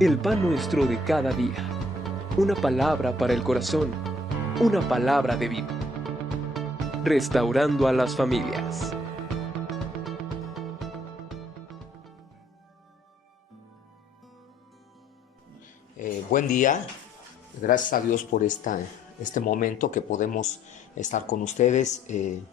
El pan nuestro de cada día. Una palabra para el corazón. Una palabra de vida. Restaurando a las familias. Buen día, gracias a Dios por este momento que podemos estar con ustedes.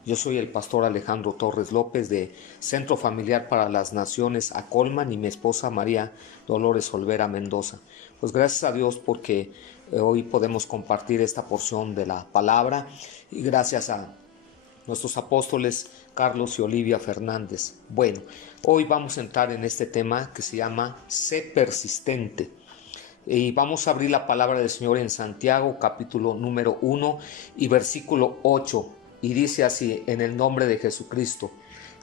Yo soy el pastor Alejandro Torres López de Centro Familiar para las Naciones Acolman y mi esposa María Dolores Olvera Mendoza. Pues gracias a Dios porque hoy podemos compartir esta porción de la palabra y gracias a nuestros apóstoles Carlos y Olivia Fernández. Bueno, hoy vamos a entrar en este tema que se llama Sé persistente. Y vamos a abrir la palabra del Señor en Santiago, capítulo número 1 y versículo 8. Y dice así, en el nombre de Jesucristo: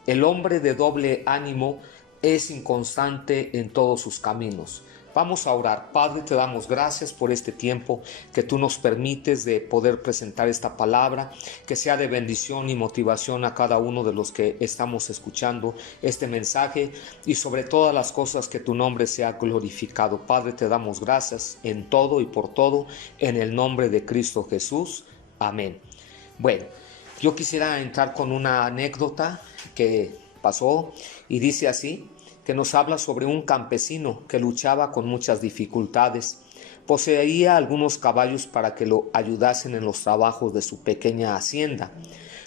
el hombre de doble ánimo es inconstante en todos sus caminos. Vamos a orar. Padre, te damos gracias por este tiempo que tú nos permites de poder presentar esta palabra, que sea de bendición y motivación a cada uno de los que estamos escuchando este mensaje y sobre todas las cosas que tu nombre sea glorificado. Padre, te damos gracias en todo y por todo, en el nombre de Cristo Jesús. Amén. Bueno, yo quisiera entrar con una anécdota que pasó y dice así, que nos habla sobre un campesino que luchaba con muchas dificultades. Poseía algunos caballos para que lo ayudasen en los trabajos de su pequeña hacienda.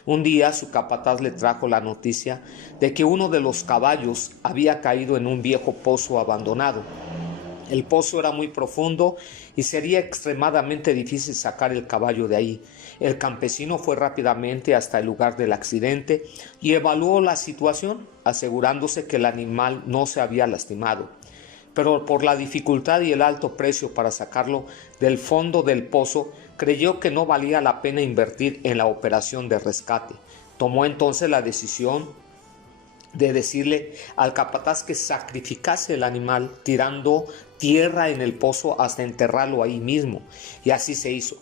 Un día su capataz le trajo la noticia de que uno de los caballos había caído en un viejo pozo abandonado. El pozo era muy profundo y sería extremadamente difícil sacar el caballo de ahí. El campesino fue rápidamente hasta el lugar del accidente y evaluó la situación, asegurándose que el animal no se había lastimado. Pero por la dificultad y el alto precio para sacarlo del fondo del pozo, creyó que no valía la pena invertir en la operación de rescate. Tomó entonces la decisión de decirle al capataz que sacrificase el animal tirando tierra en el pozo hasta enterrarlo ahí mismo. Y así se hizo.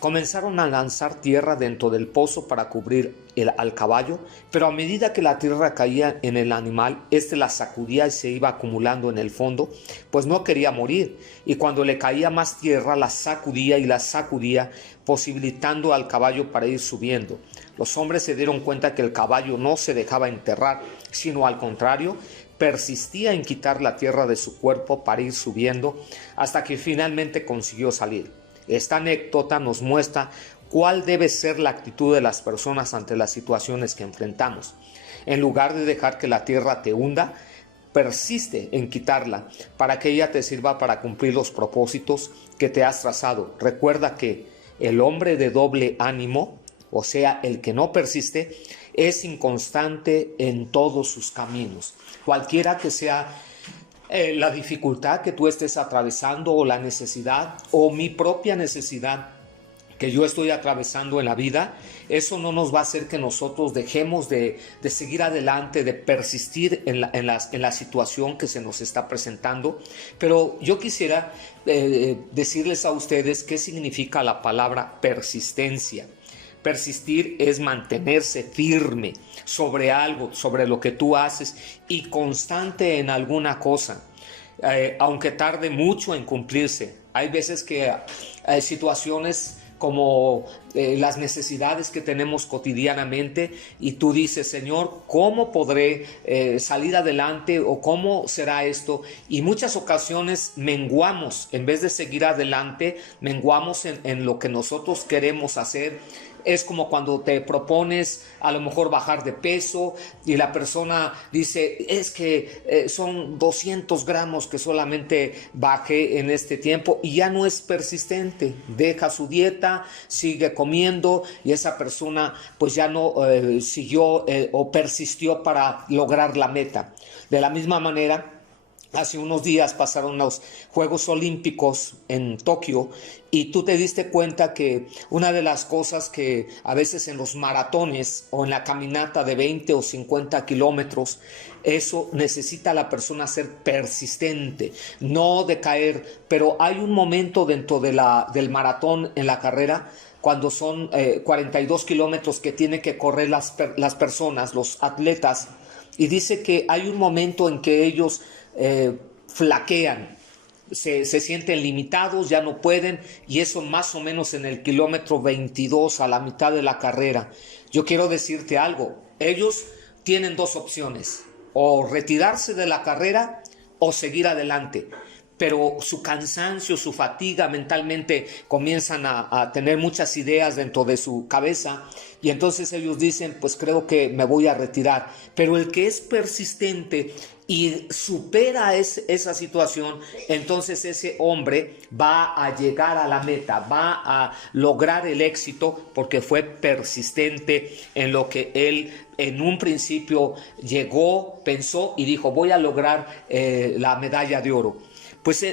Comenzaron a lanzar tierra dentro del pozo para cubrir al caballo, pero a medida que la tierra caía en el animal, este la sacudía y se iba acumulando en el fondo, pues no quería morir, y cuando le caía más tierra la sacudía, posibilitando al caballo para ir subiendo. Los hombres se dieron cuenta que el caballo no se dejaba enterrar, sino al contrario, persistía en quitar la tierra de su cuerpo para ir subiendo, hasta que finalmente consiguió salir. Esta anécdota nos muestra cuál debe ser la actitud de las personas ante las situaciones que enfrentamos. En lugar de dejar que la tierra te hunda, persiste en quitarla para que ella te sirva para cumplir los propósitos que te has trazado. Recuerda que el hombre de doble ánimo, o sea, el que no persiste, es inconstante en todos sus caminos. Cualquiera que sea la dificultad que tú estés atravesando o la necesidad o mi propia necesidad que yo estoy atravesando en la vida, eso no nos va a hacer que nosotros dejemos de seguir adelante, de persistir en la situación que se nos está presentando. Pero yo quisiera decirles a ustedes qué significa la palabra persistencia. Persistir es mantenerse firme sobre algo, sobre lo que tú haces y constante en alguna cosa, aunque tarde mucho en cumplirse. Hay veces que hay situaciones como las necesidades que tenemos cotidianamente y tú dices, Señor, ¿cómo podré salir adelante o cómo será esto? Y muchas ocasiones menguamos, en vez de seguir adelante, menguamos en lo que nosotros queremos hacer. Es como cuando te propones a lo mejor bajar de peso y la persona dice, es que son 200 gramos que solamente bajé en este tiempo, y ya no es persistente, deja su dieta, sigue comiendo y esa persona pues ya no siguió o persistió para lograr la meta. De la misma manera, hace unos días pasaron los Juegos Olímpicos en Tokio y tú te diste cuenta que una de las cosas que a veces en los maratones o en la caminata de 20 o 50 kilómetros, eso necesita a la persona ser persistente, no decaer, pero hay un momento dentro del maratón en la carrera cuando son 42 kilómetros que tienen que correr las personas, los atletas, y dice que hay un momento en que ellos flaquean, se sienten limitados, ya no pueden, y eso más o menos en el kilómetro 22, a la mitad de la carrera. Yo quiero decirte algo, ellos tienen dos opciones, o retirarse de la carrera o seguir adelante. Pero su cansancio, su fatiga mentalmente comienzan a tener muchas ideas dentro de su cabeza, y entonces ellos dicen, pues creo que me voy a retirar. Pero el que es persistente y supera esa situación, entonces ese hombre va a llegar a la meta, va a lograr el éxito porque fue persistente en lo que él en un principio llegó, pensó y dijo, voy a lograr la medalla de oro. Pues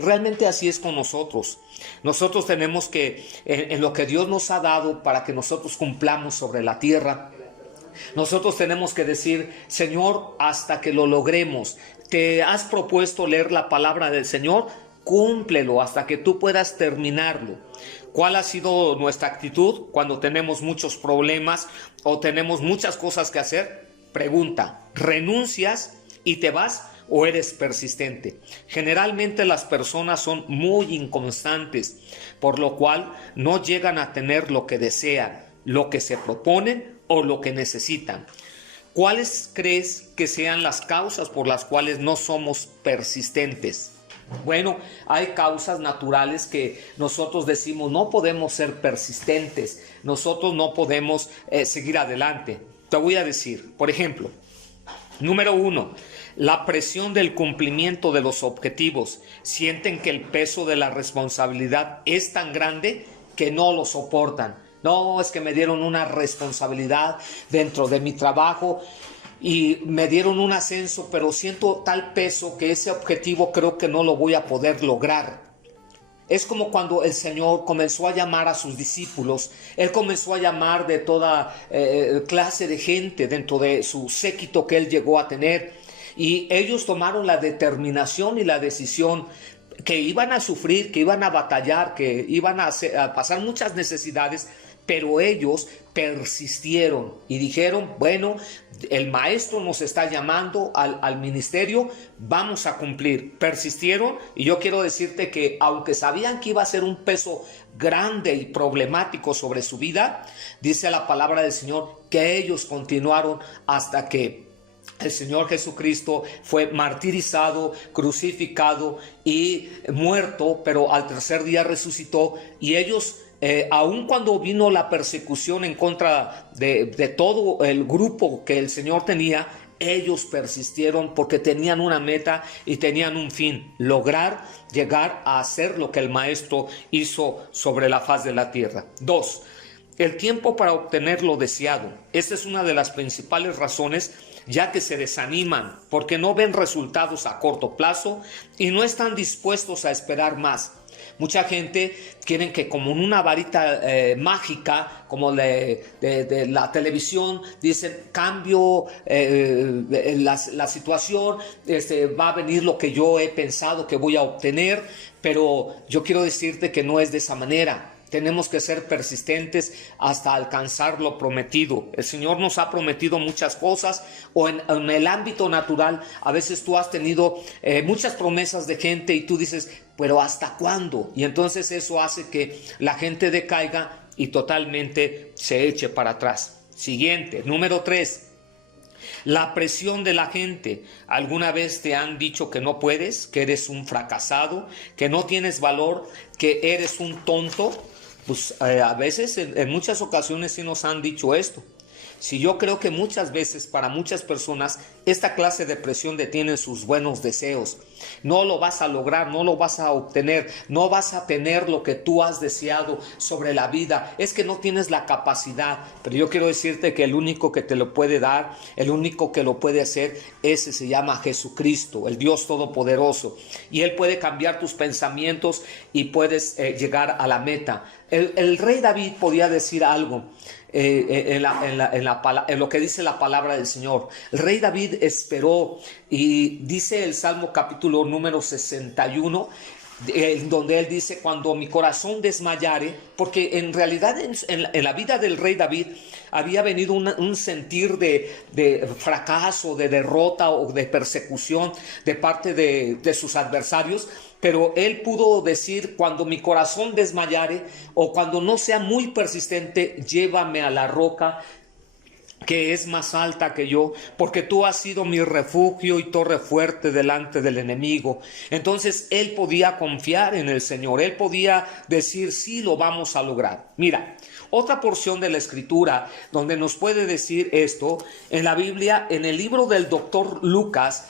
realmente así es con nosotros. Nosotros tenemos que, en lo que Dios nos ha dado para que nosotros cumplamos sobre la tierra, nosotros tenemos que decir, Señor, hasta que lo logremos. ¿Te has propuesto leer la palabra del Señor? Cúmplelo hasta que tú puedas terminarlo. ¿Cuál ha sido nuestra actitud cuando tenemos muchos problemas o tenemos muchas cosas que hacer? Pregunta, ¿renuncias y te vas o eres persistente? Generalmente las personas son muy inconstantes, por lo cual no llegan a tener lo que desean, lo que se proponen o lo que necesitan. ¿Cuáles crees que sean las causas por las cuales no somos persistentes? Bueno, hay causas naturales que nosotros decimos no podemos ser persistentes, nosotros no podemos seguir adelante. Te voy a decir, por ejemplo, número 1, la presión del cumplimiento de los objetivos. Sienten que el peso de la responsabilidad es tan grande que no lo soportan. No, es que me dieron una responsabilidad dentro de mi trabajo y me dieron un ascenso, pero siento tal peso que ese objetivo creo que no lo voy a poder lograr. Es como cuando el Señor comenzó a llamar a sus discípulos. Él comenzó a llamar de toda clase de gente dentro de su séquito que Él llegó a tener. Y ellos tomaron la determinación y la decisión que iban a sufrir, que iban a batallar, que iban a pasar muchas necesidades, pero ellos persistieron y dijeron, bueno, el maestro nos está llamando al ministerio, vamos a cumplir. Persistieron, y yo quiero decirte que aunque sabían que iba a ser un peso grande y problemático sobre su vida, dice la palabra del Señor que ellos continuaron hasta que el Señor Jesucristo fue martirizado, crucificado y muerto, pero al tercer día resucitó. Y ellos, aun cuando vino la persecución en contra de todo el grupo que el Señor tenía, ellos persistieron porque tenían una meta y tenían un fin: lograr llegar a hacer lo que el Maestro hizo sobre la faz de la tierra. 2. El tiempo para obtener lo deseado. Esta es una de las principales razones, ya que se desaniman porque no ven resultados a corto plazo y no están dispuestos a esperar más. Mucha gente quieren que como en una varita mágica, como de la televisión, dicen cambio la situación, va a venir lo que yo he pensado que voy a obtener, pero yo quiero decirte que no es de esa manera. Tenemos que ser persistentes hasta alcanzar lo prometido. El Señor nos ha prometido muchas cosas, o en el ámbito natural, a veces tú has tenido muchas promesas de gente y tú dices, pero ¿hasta cuándo? Y entonces eso hace que la gente decaiga y totalmente se eche para atrás. Siguiente, número 3. La presión de la gente. ¿Alguna vez te han dicho que no puedes, que eres un fracasado, que no tienes valor, que eres un tonto? Pues a veces, en muchas ocasiones sí nos han dicho esto. Si yo creo que muchas veces para muchas personas esta clase de presión detiene sus buenos deseos. No lo vas a lograr, no lo vas a obtener, no vas a tener lo que tú has deseado sobre la vida. Es que no tienes la capacidad, pero yo quiero decirte que el único que te lo puede dar, el único que lo puede hacer, ese se llama Jesucristo, el Dios Todopoderoso. Y Él puede cambiar tus pensamientos y puedes llegar a la meta. El rey David podía decir algo en lo que dice la palabra del Señor. El rey David esperó, y dice el Salmo capítulo número 61, donde él dice, cuando mi corazón desmayare, porque en realidad en la vida del rey David había venido un sentir de fracaso, de derrota o de persecución de parte de sus adversarios. Pero él pudo decir: cuando mi corazón desmayare o cuando no sea muy persistente, llévame a la roca que es más alta que yo, porque tú has sido mi refugio y torre fuerte delante del enemigo. Entonces él podía confiar en el Señor, él podía decir: sí, lo vamos a lograr. Mira, otra porción de la Escritura donde nos puede decir esto, en la Biblia, en el libro del doctor Lucas,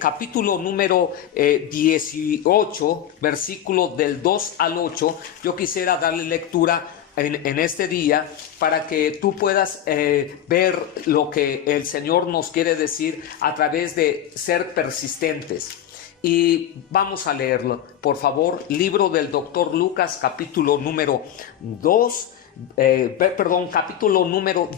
capítulo número 18, versículo del 2 al 8, yo quisiera darle lectura en este día para que tú puedas ver lo que el Señor nos quiere decir a través de ser persistentes. Y vamos a leerlo, por favor, libro del doctor Lucas, capítulo número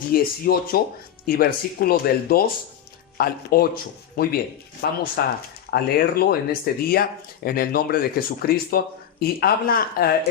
18 y versículo del 2 al 8. Muy bien, vamos a leerlo en este día en el nombre de Jesucristo. Y habla,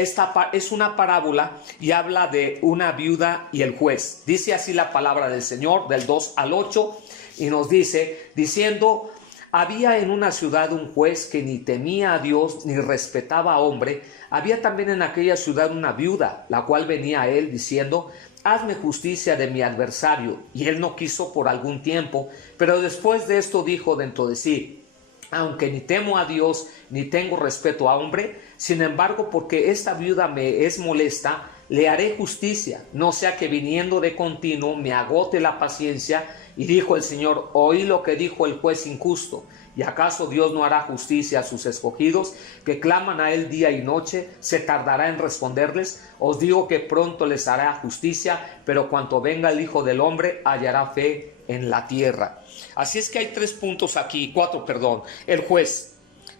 es una parábola y habla de una viuda y el juez. Dice así la palabra del Señor, del 2 al 8, y nos dice, diciendo: había en una ciudad un juez que ni temía a Dios ni respetaba a hombre. Había también en aquella ciudad una viuda, la cual venía a él diciendo: hazme justicia de mi adversario. Y él no quiso por algún tiempo, pero después de esto dijo dentro de sí: aunque ni temo a Dios ni tengo respeto a hombre, sin embargo, porque esta viuda me es molesta, le haré justicia, no sea que viniendo de continuo me agote la paciencia. Y dijo el Señor: oí lo que dijo el juez injusto. ¿Y acaso Dios no hará justicia a sus escogidos, que claman a él día y noche? ¿Se tardará en responderles? Os digo que pronto les hará justicia, pero cuando venga el Hijo del Hombre, hallará fe en la tierra. Así es que hay 4 puntos aquí. El juez.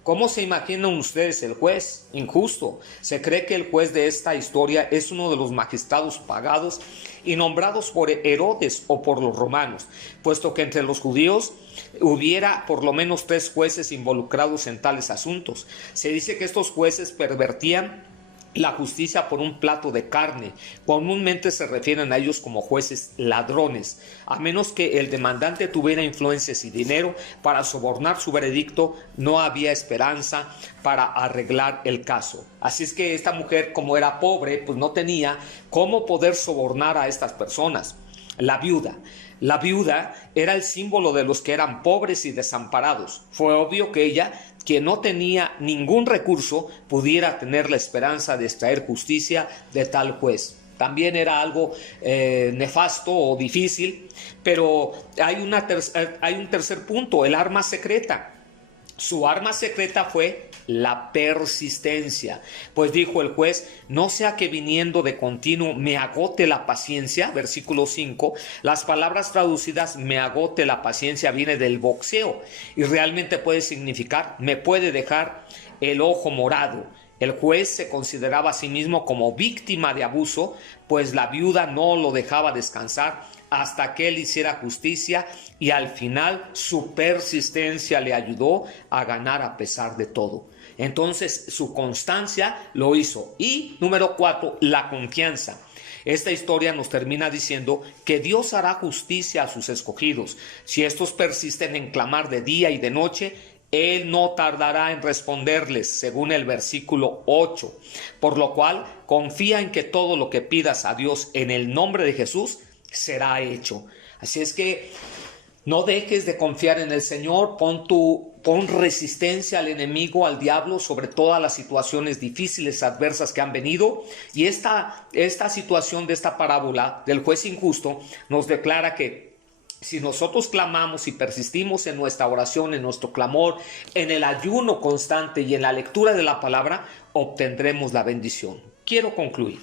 ¿Cómo se imaginan ustedes el juez? Injusto. Se cree que el juez de esta historia es uno de los magistrados pagados y nombrados por Herodes o por los romanos, puesto que entre los judíos hubiera por lo menos 3 jueces involucrados en tales asuntos. Se dice que estos jueces pervertían la justicia por un plato de carne. Comúnmente se refieren a ellos como jueces ladrones. A menos que el demandante tuviera influencias y dinero para sobornar su veredicto, no había esperanza para arreglar el caso. Así es que esta mujer, como era pobre, pues no tenía cómo poder sobornar a estas personas. La viuda era el símbolo de los que eran pobres y desamparados. Fue obvio que ella, que no tenía ningún recurso, pudiera tener la esperanza de extraer justicia de tal juez. También era algo nefasto o difícil, pero hay un tercer punto: el arma secreta. Su arma secreta fue la persistencia. Pues dijo el juez: no sea que viniendo de continuo me agote la paciencia. Versículo 5. Las palabras traducidas me agote la paciencia viene del boxeo y realmente puede significar me puede dejar el ojo morado. El juez se consideraba a sí mismo como víctima de abuso, pues la viuda no lo dejaba descansar hasta que él hiciera justicia, y al final su persistencia le ayudó a ganar a pesar de todo. Entonces su constancia lo hizo. Y número 4, la confianza. Esta historia nos termina diciendo que Dios hará justicia a sus escogidos. Si estos persisten en clamar de día y de noche, Él no tardará en responderles, según el versículo 8. Por lo cual, confía en que todo lo que pidas a Dios en el nombre de Jesús será hecho. Así es que no dejes de confiar en el Señor. Pon resistencia al enemigo, al diablo, sobre todas las situaciones difíciles, adversas que han venido. Y esta situación de esta parábola del juez injusto nos declara que si nosotros clamamos y persistimos en nuestra oración, en nuestro clamor, en el ayuno constante y en la lectura de la palabra, obtendremos la bendición. Quiero concluir.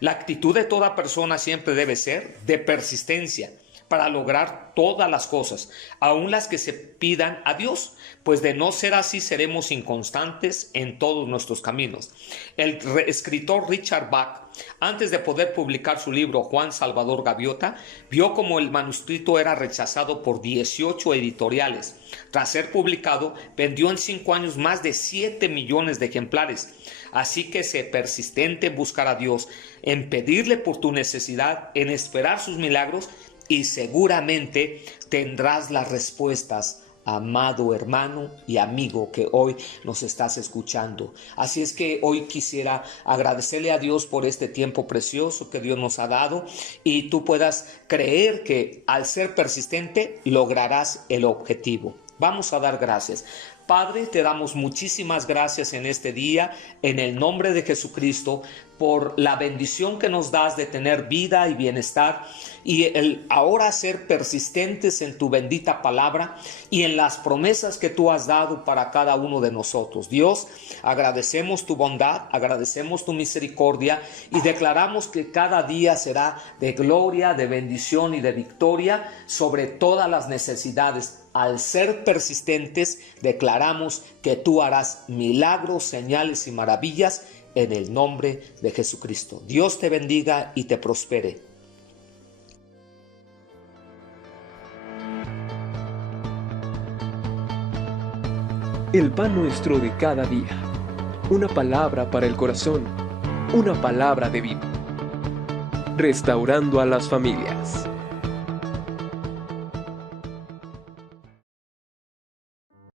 La actitud de toda persona siempre debe ser de persistencia, para lograr todas las cosas, aun las que se pidan a Dios, pues de no ser así seremos inconstantes en todos nuestros caminos. El escritor Richard Bach, antes de poder publicar su libro Juan Salvador Gaviota, vio como el manuscrito era rechazado por 18 editoriales. Tras ser publicado, vendió en 5 años más de 7 millones de ejemplares. Así que sé persistente en buscar a Dios, en pedirle por tu necesidad, en esperar sus milagros, y seguramente tendrás las respuestas, amado hermano y amigo que hoy nos estás escuchando. Así es que hoy quisiera agradecerle a Dios por este tiempo precioso que Dios nos ha dado, y tú puedas creer que al ser persistente lograrás el objetivo. Vamos a dar gracias. Padre, te damos muchísimas gracias en este día, en el nombre de Jesucristo, por la bendición que nos das de tener vida y bienestar, y el ahora ser persistentes en tu bendita palabra y en las promesas que tú has dado para cada uno de nosotros. Dios, agradecemos tu bondad, agradecemos tu misericordia, y declaramos que cada día será de gloria, de bendición y de victoria sobre todas las necesidades. Al ser persistentes, declaramos que tú harás milagros, señales y maravillas en el nombre de Jesucristo. Dios te bendiga y te prospere. El pan nuestro de cada día. Una palabra para el corazón. Una palabra de vida. Restaurando a las familias.